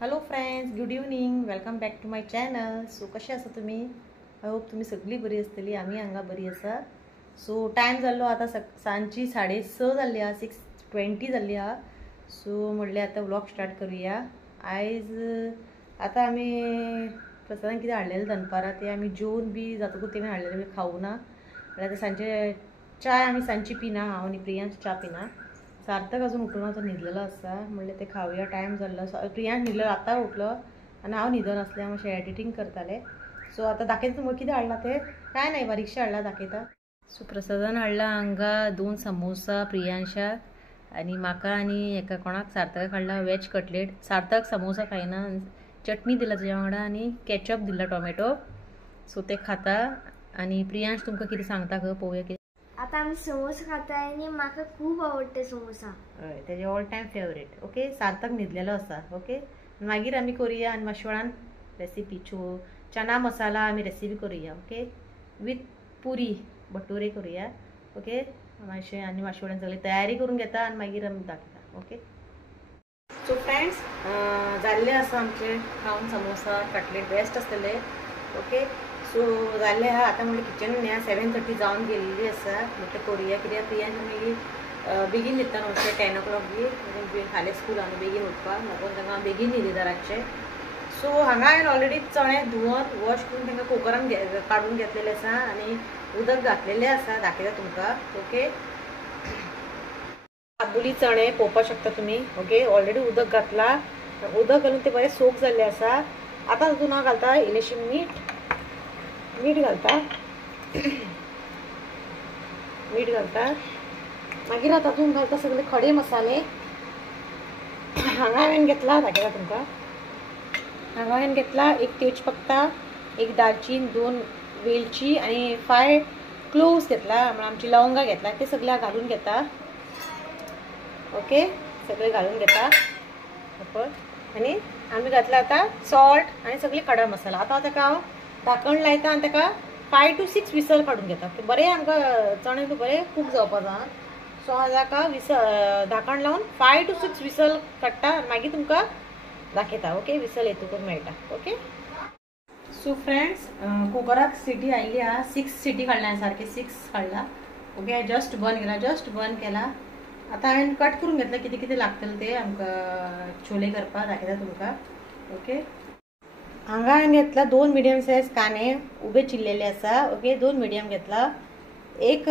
Hello friends, good evening. Welcome back to my channel. So कशे आसा तुमी? I hope तुमी सगळी बरी आसतली. आमी हांगा बरी आसा. सो टायम जाल्लो आता सांजची 6:30 जाल्ली आहा, 6:20 जाल्ली आहा. सो म्हणले आता व्लॉग स्टार्ट करूया. आयज आता आमी प्रसादान कितें हाडलेलें दनपारां ते आमी जेवन बी जातकूच तेणें हाडलेलें बी खावूं ना. म्हणल्यार आतां सांजचे चाय आमी सांजची पिना. हांव आनी प्रियांश च्या पिना. सार्थक अजून उठून तो न्हिदलेलो आसा. म्हणलें ते खावया. टायम जाल्लो. प्रियांश न्हिदलो, आतां उठलो आनी हांव न्हिदोन आसलें. हांव मातशें एडिटींग करतालें. सो आतां दाखयता तुमकां कितें हाडलां तें. काय नाही, बारीकशें हाडलां, दाखयता. सो प्रसादान हाडला हांगा 2 समोसा प्रियांशाक आनी म्हाका आनी एका कोणाक सार्थकाक हाडला वेज कटलेट. सार्थक समोसा खायना. चटणी दिला तेज्या वांगडा आनी केचप दिला टोमॅटो. सो ते खाता. आनी प्रियांश तुमकां कितें सांगता पळोवया कितें. आता आम्ही समोसा खाताय आणि म्हाका खूप आवडते समोसा. हय, तेजे ऑल टायम फेवरेट. ओके, सार्थक न्हिदलेलो आसा. ओके, मागीर आमी करुया आनी मातशे वेळान रेसिपी चना मसाला आमी रेसिपी करुया. ओके, विथ पुरी भटुरे करुया. ओके, मातशें आनी मातशे वेळान सगळी तयारी करून घेता आनी मागीर आमी दाखयता. ओके, सो फ्रेंड्स, जाल्ले आसा आमचे खावन समोसा कटलेट बेस्ट आसतले. ओके, सो जाल्ले आहा. आतां म्हणलें किचनून या. 7:30 जावन गेल्ली आसा. म्हटलें करुया कित्याक प्रियांश मागीर बेगीन न्हिदता न्हू, अशें 10 o'clock बी फाल्यां स्कूलान बेगीन उठपाक लागून तांकां बेगीन न्हिदयता रातचें. सो हांगा हांवें ऑलरेडी चणे धुवन वॉश करून तांकां कुकरान काडून घेतलेले आसा आनी उदक घातलेलें आसा. दाखयता तुमकां. ओके, काबुली चणे पळोवपाक शकता तुमी. ओके, ऑलरेडी उदक घातला. उदक घालून ते बरें सोक जाल्ले आसा. आतां तातूंत हांव घालता इल्लेशें मीठ घालता. मीठ घालता. मागीर हांव तातूंत घालता सगळे खडे मसाले. हांगा हांवें घेतला, दाखयता तुमकां. हांगा हांवें घेतला 1 तेजपत्ता, 1 दालचीन, 2 वेलची आनी 5 क्लोव्स घेतला. म्हळ्यार आमची लवंगा घेतला. ते सगळे हांव घालून घेता. ओके, सगळे घालून घेता. आनी आमी घातला आतां सॉल्ट आनी सगळे खडा मसाला. आतां ताका हांव धाकण लायता आनी ताका 5 to 6 विसल काडून घेता. बरें आमकां चणे बरें कूक जावपा जाय. सो हांव ताका धाकण लावन 5 to 6 विसल काडटा आनी मागीर तुमकां दाखयता. ओके, विसल येतकूच मेळटा. ओके, सो फ्रेंड्स, कुकराक सिटी आयली आहा. 6 सिटी काडल्या सारके 6 काडला. ओके, जस्ट बंद केला. आतां हांवें कट करून घेतला कितें कितें लागतलें तें आमकां छोले करपाक. दाखयता तुमकां. ओके, हांगा हांवें घेतला 2 मिडियम सायज कांदे उबे चिल्लेले आसा. ओके, 2 मिडियम घेतला. 1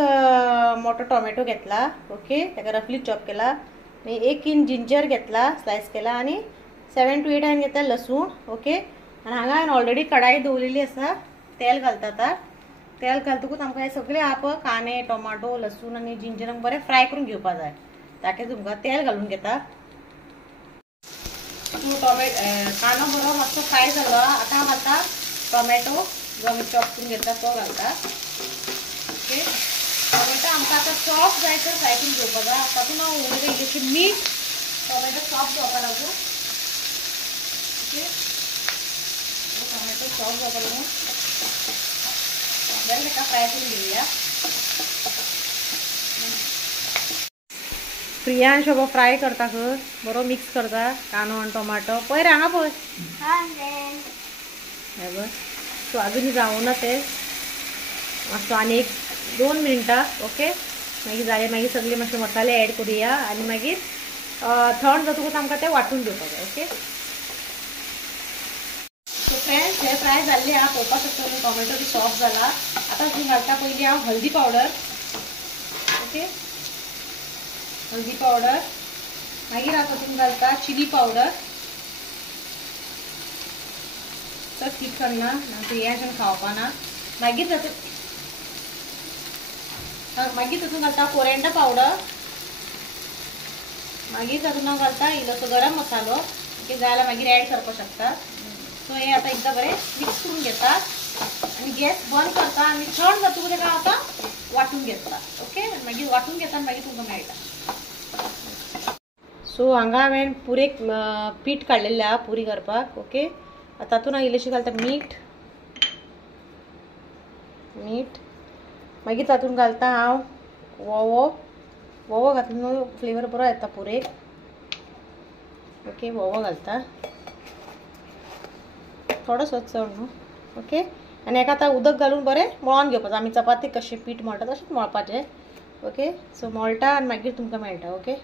मोठो टोमॅटो घेतला. ओके, ताका रफली चॉप केला. आनी 1 इंच जिंजर घेतला, स्लायस केला. आनी 7 to 8 हांवें घेतला लसूण. ओके, आनी हांगा हांवें ऑलरेडी कढाई दवरलेली आसा. तेल घालता. आतां तेल घालतकूच आमकां हे सगळे आप कांदे, टोमाटो, लसूण आनी जिंजर बरें फ्राय करून घेवपा जाय. ताका तुमकां तेल घालून घेता. कांदो बरो मातसो फ्राय जालो. आतां हांव घालता टोमॅटो जो आमी चॉप करून घेतला तो घालता. ओके, टोमॅटो आमकां आतां सॉफ्ट जायसर फ्राय करून घेवपा जाय. तातूंत हांव उडयता इल्लेशें मीठ. टोमॅटो सॉफ्ट जावपा लागून. ओके, टोमॅटो सॉफ्ट जावपा लागून बरें ताका फ्राय करून घेवया. प्रियांश हो फ्राय करता खंय बरो मिक्स करता कांदो आनी टोमाटो. पयर हांगा पळय. हे बघ. सो अजून जावना ते मातसो आनी 1-2 मिनटां. ओके, मागीर जालें. मागीर सगळे मातशे मसाले ऍड करुया आनी मागीर थंड जातकूच आमकां ते वांटून घेवपाक जाय. ओके, सो फ्रेंड्स, हे फ्राय जाल्ले आहा. पळोवपाक शकता तुमी टोमॅटो बी सॉफ्ट जाला. आतां तुमी घालता पयलीं हांव हल्दी पावडर. ओके, हल्दी पावडर. मागीर हांव तातूंत घालता चिली पावडर. चड तीख करना, प्रियांश खावपाना. मागीर तातूंत घालता कोरिएंडर पावडर. मागीर तातूंत हांव घालता इल्लोसो गरम मसालो. ओके, जाल्यार मागीर ऍड करपाक शकता. सो हे आतां एकदां बरें मिक्स करून घेता आनी गॅस बंद करता आनी थंड जातकूच ताका आतां वांटून घेता. ओके, मागीर वांटून घेता आनी मागीर तुमकां मेळटा. सो हांगा हांवें पुरेक पीठ काडलेलें आहा पुरी करपाक. ओके, तातूंत हांव इल्लेशें घालता मीठ. मागीर तातूंत घालता हांव वोवो घातलो न्हू फ्लेवर बरो येता पुरेक. ओके, वोवो घालता. थोडंसं चड न्हू. ओके. आनी हेका आतां उदक घालून बरें मळोन घेवपाचें. आमी चपाती कशें पीठ मळटा तशेंच मळपाचें. ओके. सो मळटा आनी मागीर तुमकां मेळटा. ओके.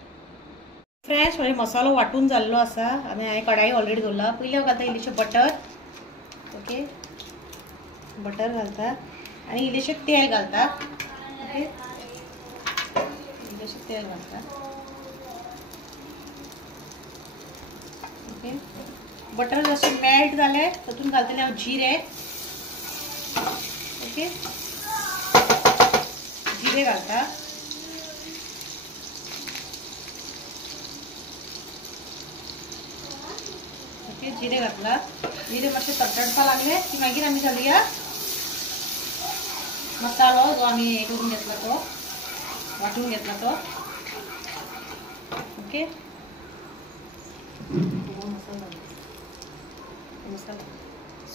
फ्रेंड्स म्हणजे मसालो वांटून जाल्लो आसा आनी हांवें कढाई ऑलरेडी दवरला. पयलीं हांव घालता इल्लेशें बटर. ओके. बटर घालता आनी इल्लेशें तेल घालता. ओके. इल्लेशें तेल घालता. ओके. बटर जशें मेल्ट जालें तातूंत घालतलें हांव जिरें. ओके. जिरें घालता. ओके. जिरें घातला. जिरें मातशें तडतडपा लागले की मागीर आमी घालुया मसालो जो आमी हे करून घेतला तो, वाटून घेतला तो. ओके.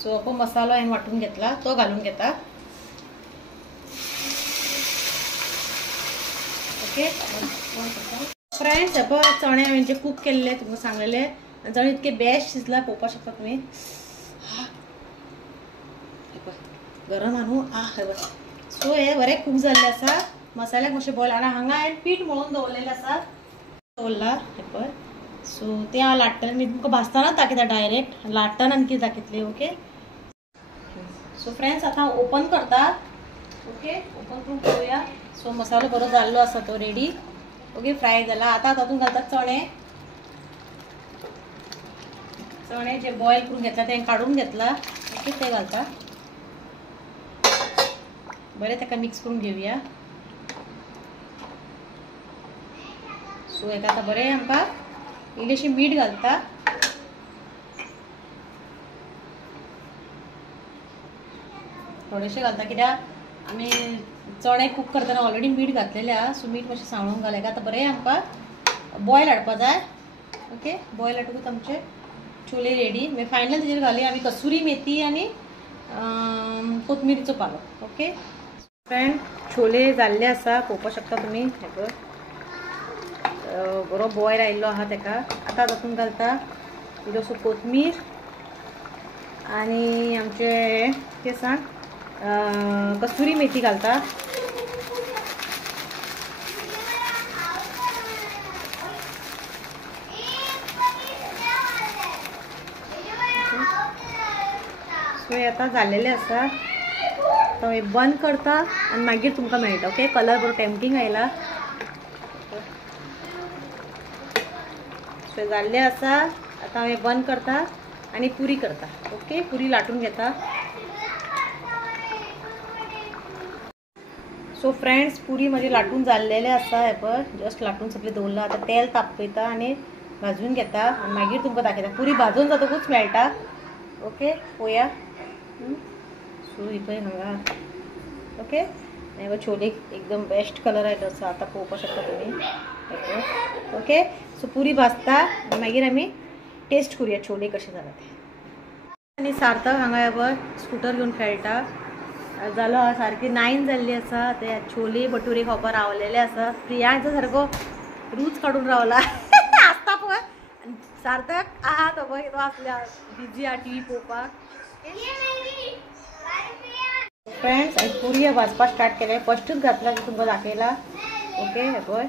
सो आपण मसालो हांवें वाटून घेतला तो घालून घेता. ओके. फ्रेंड्स हे पळय चणे हांवें जे कूक केल्ले तुमकां सांगलेले चणे इतके बेस्ट शिजला पळोवपाक शकता तुमी. गरम आनू हे बघ. सो हे बरें कूक जाल्लें आसा. मसाल्याक मातशें बॉयल आनी हांगा हांवें पीठ मळून दवरलेलें आसा. दवरला हे पळय. सो ते हांव लाट्टलें. मी तुमकां भाजतानाच दाखयता डायरेक्ट. लाट्टन आनी कितें दाखयतलें. ओके. सो फ्रेंड्स आतां हांव ओपन करता. ओके. ओपन करून पळोवया. सो मसालो बरो जाल्लो आसा तो रेडी. ओके. फ्राय जाला. आतां तातूंत घालतात चणे. चणे जे बॉयल करून घेतला ते काढून घेतला. ओके. ते घालता. बरें ताका मिक्स करून घेवया. सो हेका आतां बरें आमकां इल्लेशें मीठ घालता. थोडेशें घालता कित्याक आमी चणे कूक करतना ऑलरेडी मीठ घातलेलें आहा. सो मीठ मातशें सांळून घाल. हेका आतां बरें आमकां बॉयल हाडपा जाय. ओके. बॉयल हाडटकूच आमचे छोले रेडी. मागीर फायनल तेजेर घालुया आमी कसुरी मेथी आनी कोथमिरीचो पालो. ओके. फ्रेंड छोले जाल्ले आसा पळोवपाक शकता तुमी. हे पळय बरो बॉयल आयिल्लो आहा तेका. आतां तातूंत घालता इल्लोसो कोथमीर आनी आमचे कितें सांग कसुरी मेथी घालता. सो हे आतां जाल्लेलें आसा. आतां हे बंद करता आनी मागीर तुमकां मेळटा. ओके. कलर बरो टेम्पटिंग आयला. सो जाल्लें आसा. आतां हांव हे बंद करता आनी पुरी करता. ओके. पुरी लाटून घेता. सो फ्रेंड्स पुरी म्हजी लाटून जाल्लेले आसा. हे पळय जस्ट लाटून सगळें दवरला. आतां तेल तापयता आनी भाजून घेता आनी मागीर तुमकां दाखयता. पुरी भाजून जातकूच मेळटा. ओके. पळोवया. सो ही पळय हांगा. ओके. हे छोले एकदम बेस्ट कलर आयलो आसा. आतां पळोवपाक शकता तुमी. ओके. सो पुरी भाजता आनी मागीर आमी टेस्ट करूया छोले कशे जाला ते. आनी सार्थक हांगा हे पळय स्कूटर घेवन खेळटा. जालो सारकी 9 जाल्ली आसा. ते छोले भटुरे खावपाक रावलेले आसा. प्रियांचा सारको रूच काडून रावला. आसता पळय. सार्थक आहा तो पळय तो आसल्या बिजी आहा टीव्ही पळोवपाक. फ्रेंड्स हांवें पुरी भाजपाक स्टार्ट केलें. फस्टूच घातला की तुमकां दाखयला. ओके. हे पळय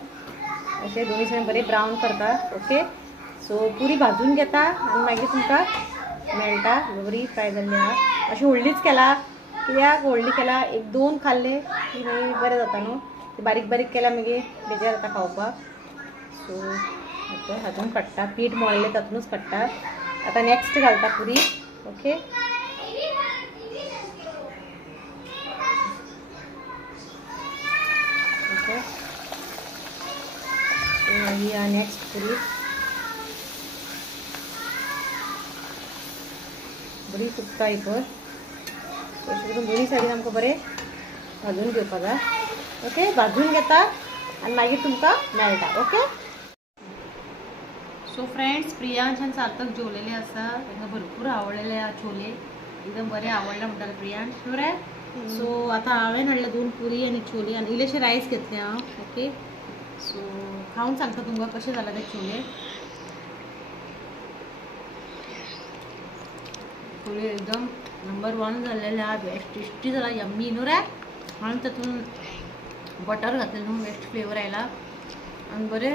अशें दोनी सायडीन बरें ब्रावन करता. ओके. सो पुरी भाजून घेता आनी मागीर तुमकां मेळटा. बरी फ्राय जाल्ली आहा. अशी व्हडलीच केला कित्याक व्हडली केला 1-2 खाल्ले की मागीर बरें जाता न्हू. बारीक बारीक केल्यार मागीर बेजार जाता खावपाक. सो हातून काडटा. पीठ मळ्ळें तातूनच काडटा. आतां नेक्स्ट घालता पुरी. ओके. ओके. ही नेक्स्ट पुरी बरी फुगता ही पळय. अशें करून दोनी सायडीन आमकां बरें भाजून घेवपा जाय. ओके. भाजून घेता आनी मागीर तुमकां मेळटा. ओके. सो फ्रेंड्स प्रियांश आनी सार्थक जेवलेले आसा. तांकां भरपूर आवडलेले छोले. एकदम बरें आवडला म्हणटाले प्रियांश. बरें. सो आतां हांवें हाडले 2 पुरी आनी छोले आनी इल्लेशें रायस घेतलें हांव. ओके. सो खावन सांगता तुमकां कशें जाला ते छोले. छोले एकदम नंबर 1 झालेल्या बेस्ट टेस्टी झाला यम्मी नो रे आणि त्यातून बटर घातलेलं म्हणून बेस्ट फ्लेवर आयला आणि बरे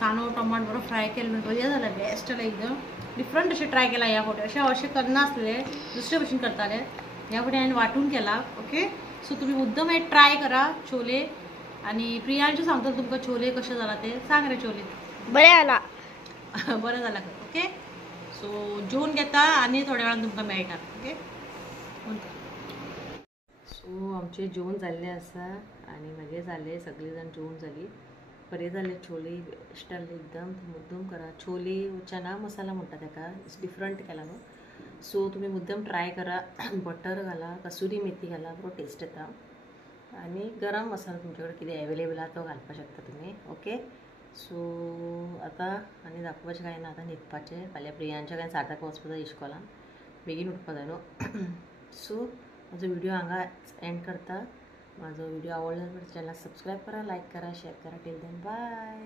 कांदो टमाट बरो फ्राय केलं बरें झालं बेस्ट झालं एकदम डिफरंट असे ट्राय केला ह्या फावटी असे करनासले दुसरे भशेन करताले ह्या फावटी हांवें वांटून केला ओके सो तुम्ही मुद्दम हे ट्राय करा छोले आणि प्रियांशू सांगतो तुमकां छोले कशे जाला ते सांग रे छोले बरें जाला बरं झालं ओके सो जेवून घेता आणि थोड्या वेळान तुमकां मेळटा ओके सो आमचे जेवण जाल्ले आसा आणि मागे जाले सगळी जाण जेवण जाली बरे जाले छोले स्टायल एकदम मुद्दम करा छोले चना मसाला म्हणटा ताका डिफरंट केला न्हू सो तुम्ही मुद्दम ट्राय करा बटर घाला कसुरी मेथी घाला बरो टेस्ट येता आणि गरम मसाला तुमच्याकडे कितें अवेलेबल आहा तो घालपाक शकता तुम्ही ओके सो आता आनी दाखोवपाचें कांय ना आतां न्हिदपाचें फाल्यां प्रियांच्या काय 7 वचपाचो इश्कॉलान बेगीन उठपा जाय न्हू सो म्हजो व्हिडिओ हांगा एंड करता म्हाजो व्हिडिओ आवडलो जाल्यार चॅनल सबस्क्राईब करा लाईक करा शेअर करा टिल देन बाय